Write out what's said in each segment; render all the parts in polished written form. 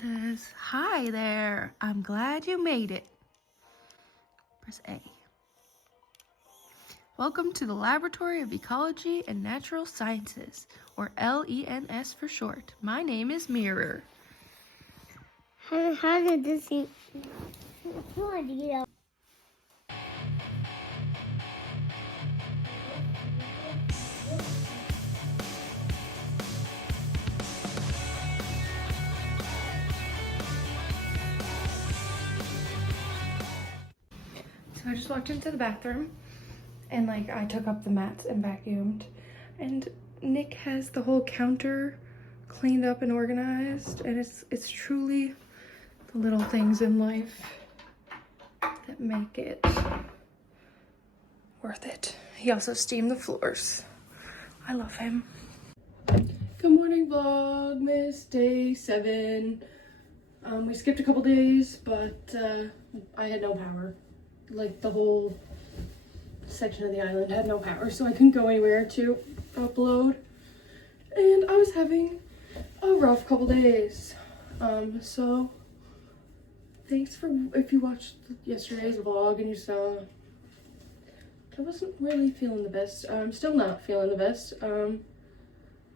says, "Hi there, I'm glad you made it." Press A. Welcome to the Laboratory of Ecology and Natural Sciences, or LENS for short. My name is Mirror. How did this seem? No idea. So I just walked into the bathroom and I took up the mats and vacuumed, and Nick has the whole counter cleaned up and organized, and it's truly the little things in life that make it worth it. He also steamed the floors. I love him. Good morning, Vlogmas, day 7. We skipped a couple days, but I had no power. Like, the whole section of the island had no power, so I couldn't go anywhere to upload. And I was having a rough couple days. So thanks for, if you watched yesterday's vlog and you saw, I wasn't really feeling the best. I'm still not feeling the best. I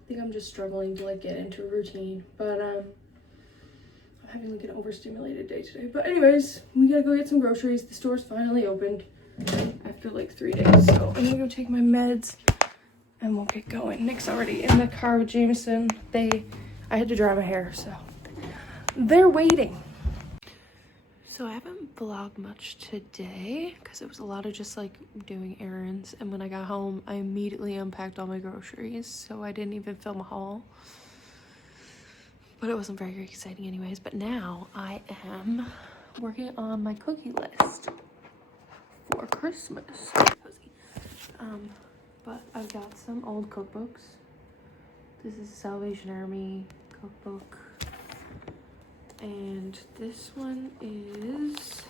think I'm just struggling to get into a routine, but I'm having an overstimulated day today. But anyways, we gotta go get some groceries. The store's finally opened after 3 days, so I'm gonna go take my meds and we'll get going. Nick's already in the car with Jameson. I had to dry my hair, so they're waiting. So I haven't vlogged much today because it was a lot of just doing errands, and when I got home I immediately unpacked all my groceries, so I didn't even film a haul. But it wasn't very exciting anyways. But now I am working on my cookie list for Christmas. But I've got some old cookbooks. This is Salvation Army cookbook. And this one is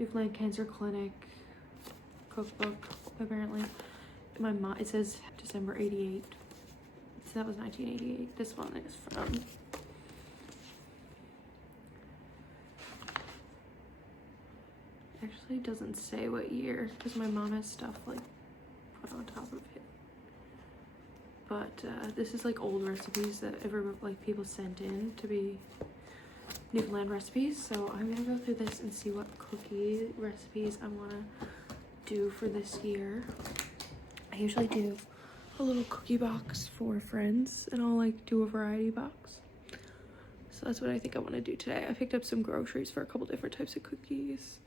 Newfoundland Cancer Clinic cookbook, apparently. It says December 88. So that was 1988. This one is from actually doesn't say what year because my mom has stuff put on top of it. But this is old recipes that people sent in to be Newfoundland recipes. So I'm gonna go through this and see what cookie recipes I want to do for this year. I usually do a little cookie box for friends, and I'll do a variety box. So that's what I think I want to do today. I picked up some groceries for a couple different types of cookies.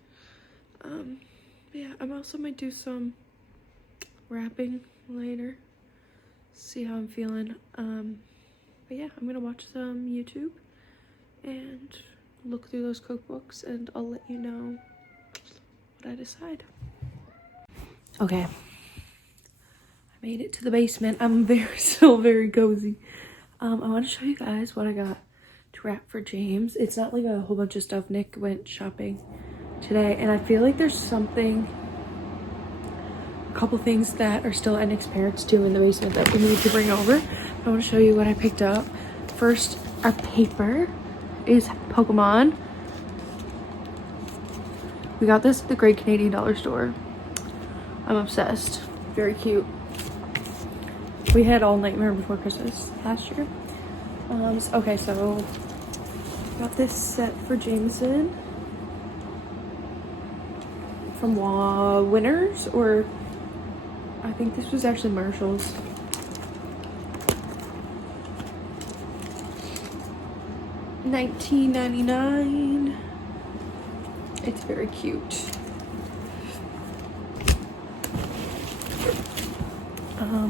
Yeah, I'm also might do some wrapping later. See how I'm feeling. But yeah, I'm gonna watch some YouTube and look through those cookbooks, and I'll let you know what I decide. Okay. Made it to the basement. I'm still very cozy. I want to show you guys what I got to wrap for James. It's not a whole bunch of stuff. Nick went shopping today, and I feel there's a couple things that are still at Nick's parents too in the basement that we need to bring over. I want to show you what I picked up. First, our paper is Pokemon. We got this at the Great Canadian Dollar Store. I'm obsessed. Very cute. We had All Nightmare Before Christmas last year. Okay, so got this set for Jameson from Winners, or I think this was actually Marshall's. $19.99. It's very cute.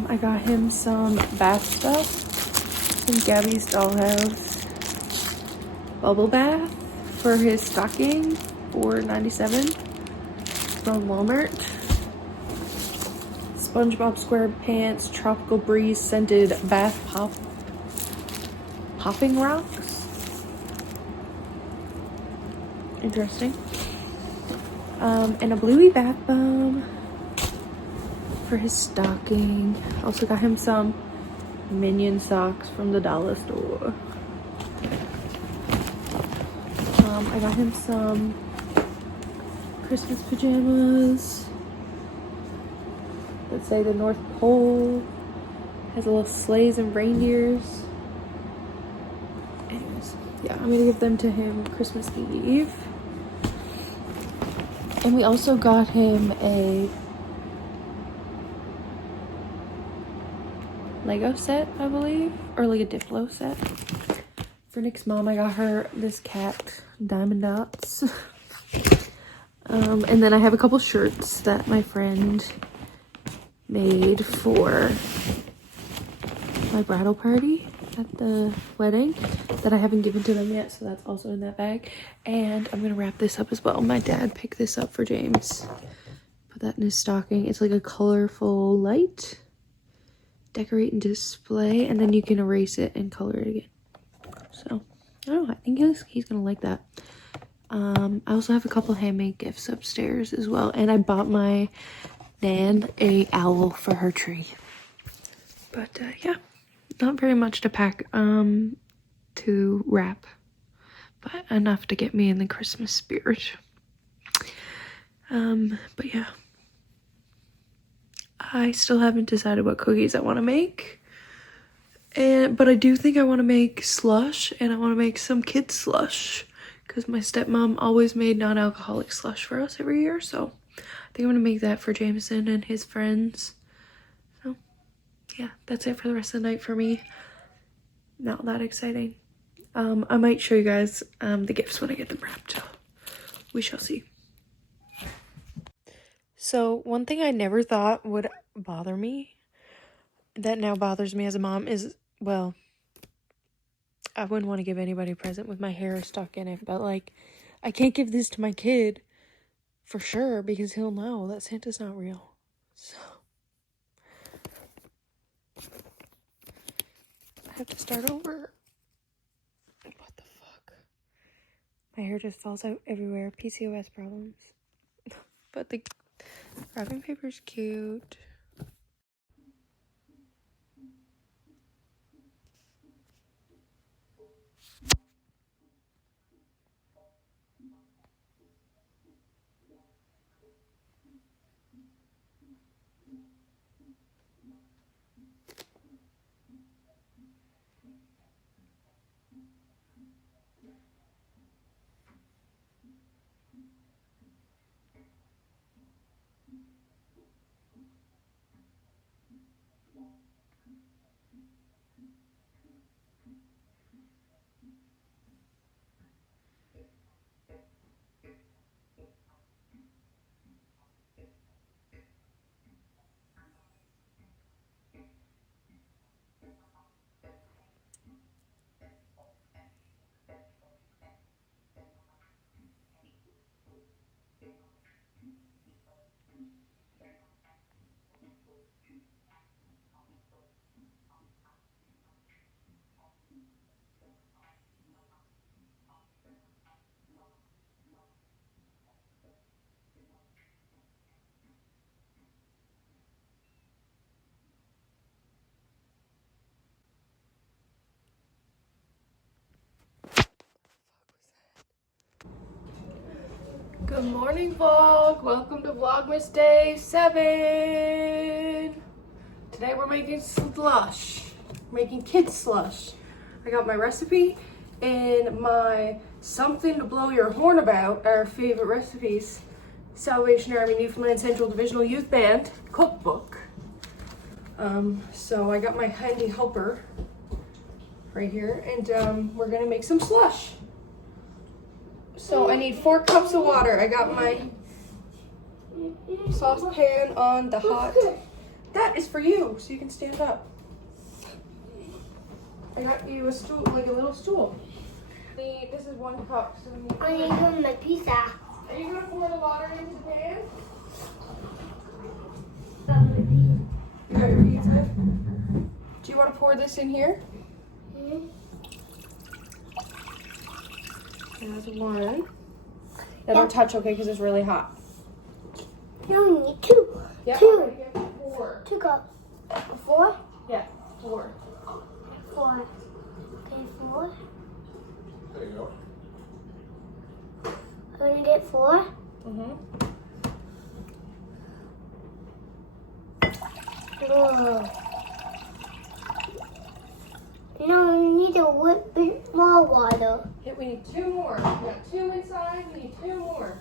I got him some bath stuff. Some Gabby's Dollhouse bubble bath for his stocking for $97 from Walmart. SpongeBob SquarePants Tropical Breeze scented bath popping rocks. Interesting. And a Bluey bath bomb for his stocking. Also got him some Minion socks from the dollar store. I got him some Christmas pajamas that say the North Pole. Has little sleighs and reindeers. Anyways, yeah, I'm gonna give them to him Christmas Eve. And we also got him a Lego set, I believe, or like a Diplo set. For Nick's mom, I got her this cat, Diamond Dots. And then I have a couple shirts that my friend made for my bridal party at the wedding that I haven't given to them yet, so that's also in that bag. And I'm gonna wrap this up as well. My dad picked this up for James. Put that in his stocking. It's like a colorful light. Decorate and display, and then you can erase it and color it again. So I don't know, I think he's gonna like that. I also have a couple handmade gifts upstairs as well, and I bought my Nan a owl for her tree. But yeah, not very much to pack to wrap, but enough to get me in the Christmas spirit. But yeah, I still haven't decided what cookies I want to make. But I do think I want to make slush, and I want to make some kid slush because my stepmom always made non-alcoholic slush for us every year. So I think I'm going to make that for Jameson and his friends. So yeah, that's it for the rest of the night for me. Not that exciting. I might show you guys the gifts when I get them wrapped. We shall see. So one thing I never thought would bother me, that now bothers me as a mom, is, well, I wouldn't want to give anybody a present with my hair stuck in it, but like, I can't give this to my kid for sure because he'll know that Santa's not real. So I have to start over. What the fuck? My hair just falls out everywhere. PCOS problems. But the wrapping paper's cute. Good morning, vlog. Welcome to Vlogmas Day 7. Today we're making slush. We're making kid slush. I got my recipe in my Something to Blow Your Horn About, our favorite recipes, Salvation Army Newfoundland Central Divisional Youth Band cookbook. So I got my handy helper right here, and we're gonna make some slush. So I need 4 cups of water. I got my saucepan on the hot. That is for you, so you can stand up. I got you a stool, like a little stool. This is 1 cup. So I need my pizza. Are you gonna pour the water into the pan? You got your pizza? Do you want to pour this in here? That's 1. Now don't touch, okay, because it's really hot. No, we need 2. Yeah, 2. I'm gonna get 4. 2 cups. 4? Yeah, 4. 4. Okay, 4. There you go. I'm gonna get 4. Whoa. No, we need a bit more water. Yeah, we need 2 more. We got 2 inside. We need 2 more.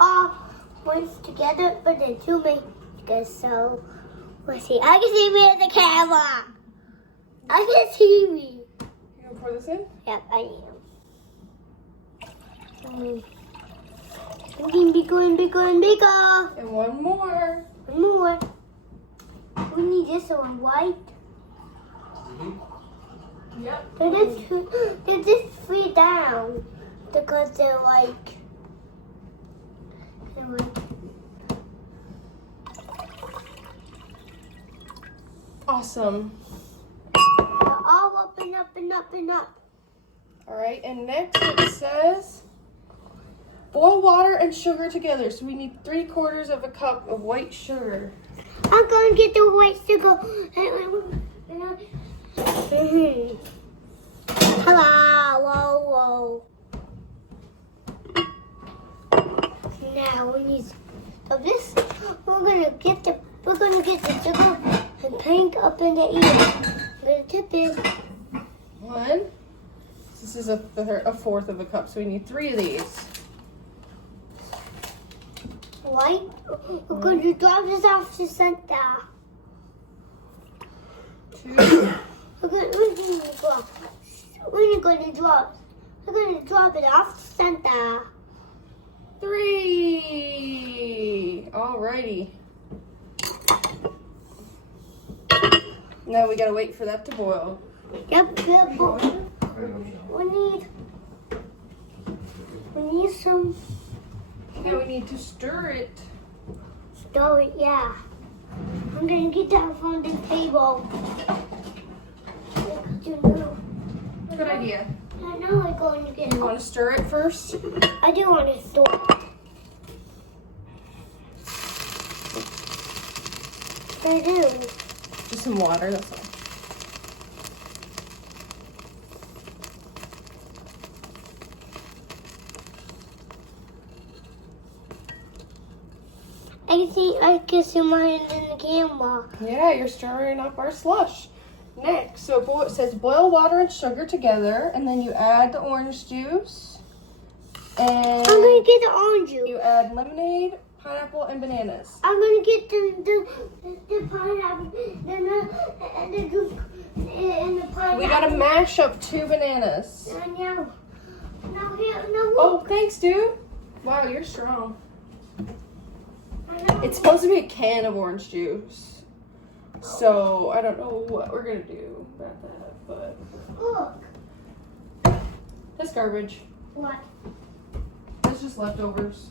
All ones together, but then 2 make together. So let's see. I can see me in the camera. I can see me. You gonna pour this in? Yep, I am. Looking bigger and bigger and bigger. And 1 more. One more. We need this one, right? Yep. They're just 3 down because they're like. Awesome. They're all up and up and up and up. All right, and next it says boil water and sugar together. So we need 3/4 of a cup of white sugar. I'm going to get the white sugar. Hello, whoa, whoa. Now we need this. We're gonna get the sugar and paint up in the ear. I'm gonna tip it. 1. This is a 1/4 of a cup, so we need 3 of these. White. We're gonna drop this off the center. 2. We're gonna drop it off the center. 3. Alrighty. Now we gotta wait for that to boil. Yep. We need some. Now we need to stir it. Stir it, yeah. I'm gonna get that from the table. Good idea. I know I'm going to get You want to stir it first? I do want to stir it. I do. Just some water, that's all. I can see mine in the camera. Yeah, you're stirring up our slush. Next, so it says boil water and sugar together, and then you add the orange juice. And I'm gonna get the orange juice. you add lemonade, pineapple, and bananas. I'm gonna get the pineapple and the juice and the pineapple. We gotta mash up 2 bananas. No. Oh, thanks, dude. Wow, you're strong. It's supposed to be a can of orange juice. So, I don't know what we're gonna do about that, but... Look. That's garbage. What? That's just leftovers.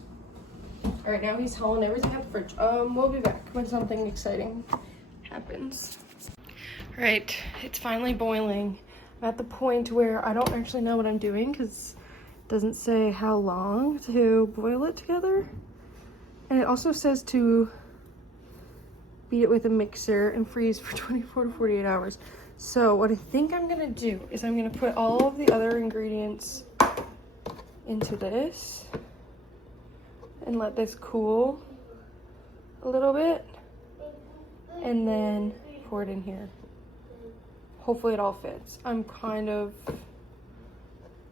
Alright, now he's hauling everything out the fridge. We'll be back when something exciting happens. Alright, it's finally boiling. I'm at the point where I don't actually know what I'm doing because it doesn't say how long to boil it together. And it also says to beat it with a mixer and freeze for 24 to 48 hours. So what I think I'm gonna do is I'm gonna put all of the other ingredients into this and let this cool a little bit and then pour it in here. Hopefully it all fits. I'm kind of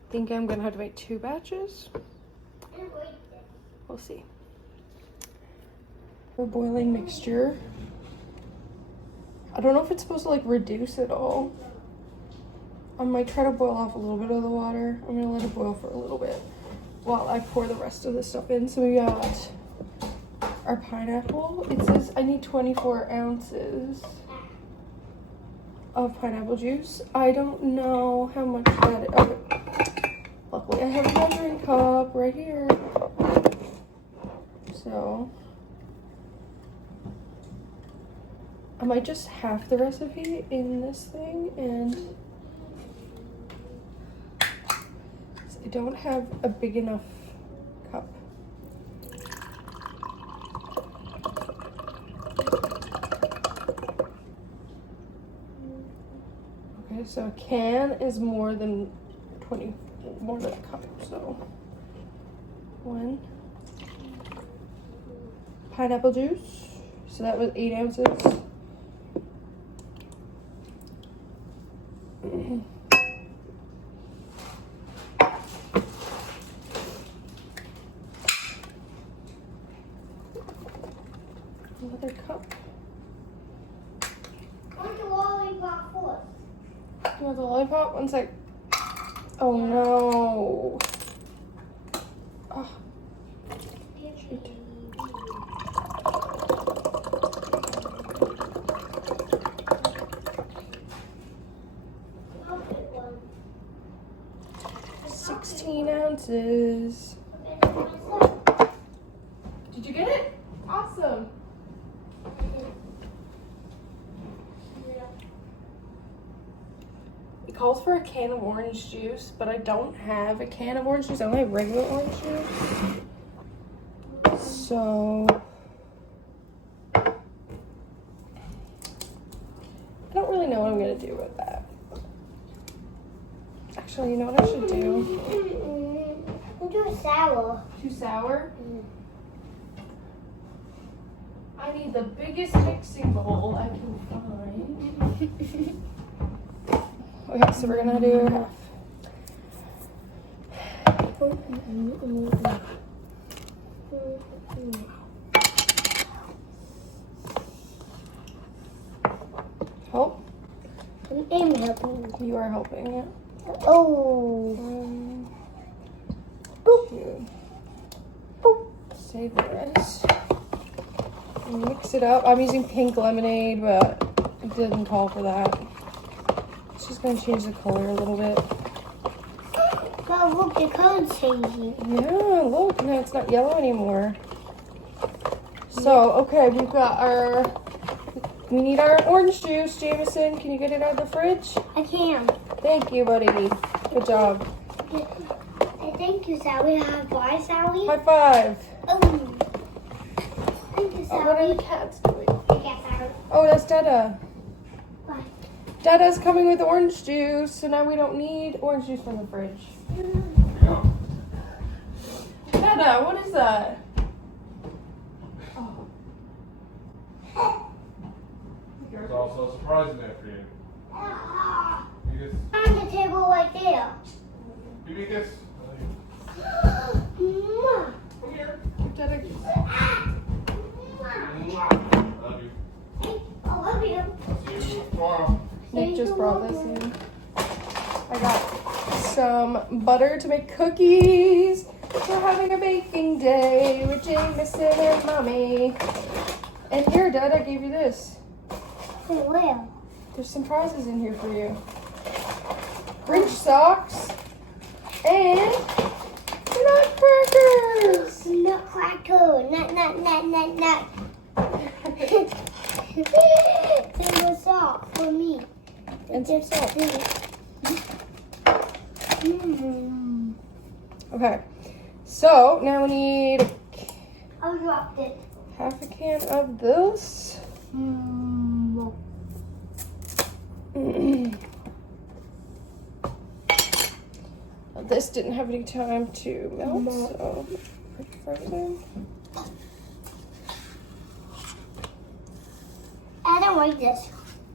thinking I'm gonna have to make 2 batches. We'll see. For boiling mixture. I don't know if it's supposed to like reduce at all. I might try to boil off a little bit of the water. I'm gonna let it boil for a little bit while I pour the rest of the stuff in. So we got our pineapple. It says I need 24 ounces of pineapple juice. I don't know how much that is. Okay. Luckily I have a measuring cup right here. So I might just half the recipe in this thing, and I don't have a big enough cup. Okay, so a can is more than a cup, so 1 pineapple juice, so that was 8 ounces. Another cup. What's the lollipop for? You want the lollipop? 1 sec. Oh no. Oh. Shoot. I'll pick one. 16 ounces. Did you get it? Awesome. It calls for a can of orange juice, but I don't have a can of orange juice. I only have regular orange juice. So I don't really know what I'm gonna do with that. Actually, you know what I should do? We'll do it sour. Too sour? I need the biggest mixing bowl I can find. Okay, so we're gonna do half. Help? I'm helping. You are helping, yeah. Oh. Boop. Two. Boop. Save the rest. Mix it up. I'm using pink lemonade, but it didn't call for that. It's just gonna change the color a little bit. Oh, look, the color's changing. Yeah, look, no, it's not yellow anymore. So, okay, we need our orange juice. Jameson, can you get it out of the fridge? I can. Thank you, buddy. Good job. Thank you, Sally. Bye, Sally. High five. Oh. Thank you, Oh, what are Sally. the cats doing? Sally. Oh, that's Dada. Bye. Dada's coming with orange juice, so now we don't need orange juice from the fridge. Dada, what is that? Oh. It's also surprising that for you. You just, On the table right there. give me this. Mwah. Come here. Dada. Mwah. Love you. I love you. See you tomorrow. Nick just brought this in. I got some butter to make cookies. We're having a baking day with Jameson and Mommy. And here, Dad, I gave you this. Where? There's some prizes in here for you. Grinch socks and nutcrackers. Nutcracker. Nut. They were soft for me. And some salt. Okay, so now we need I dropped it. half a can of this. This didn't have any time to melt, so pretty frozen. I don't like this.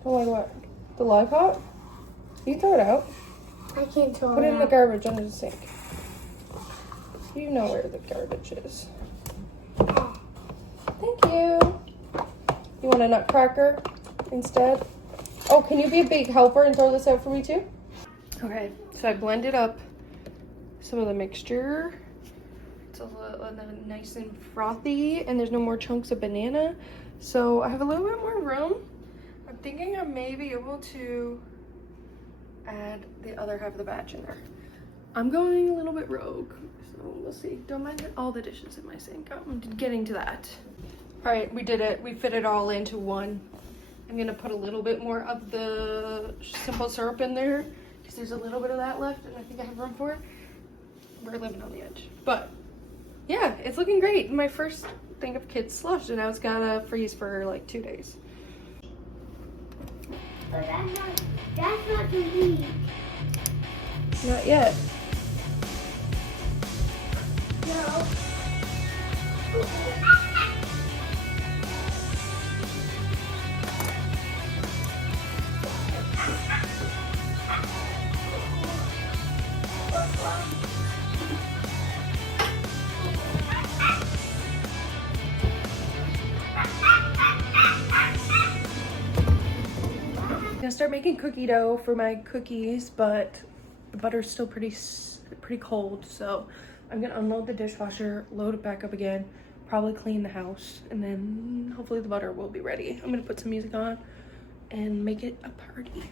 Don't like what? The lollipop? You throw it out. I can't throw Put it it in the out. garbage under the sink. You know where the garbage is. Thank you. You want a nutcracker instead? Oh, can you be a big helper and throw this out for me too? Okay, so I blended up some of the mixture. It's a little nice and frothy, and there's no more chunks of banana. So I have a little bit more room. I'm thinking I may be able to add the other half of the batch in there. I'm going a little bit rogue, so we'll see. Don't mind all the dishes in my sink. I'm getting to that. All right, we did it. We fit it all into one. I'm gonna put a little bit more of the simple syrup in there because there's a little bit of that left and I think I have room for it. We're living on the edge. But yeah, it's looking great. My first thing of kids slush, and I was gonna freeze for like 2 days. But that's not half a week. Not yet. No. I'm gonna start making cookie dough for my cookies, but the butter's still pretty cold, so I'm gonna unload the dishwasher, load it back up again, probably clean the house, and then hopefully the butter will be ready. I'm gonna put some music on and make it a party.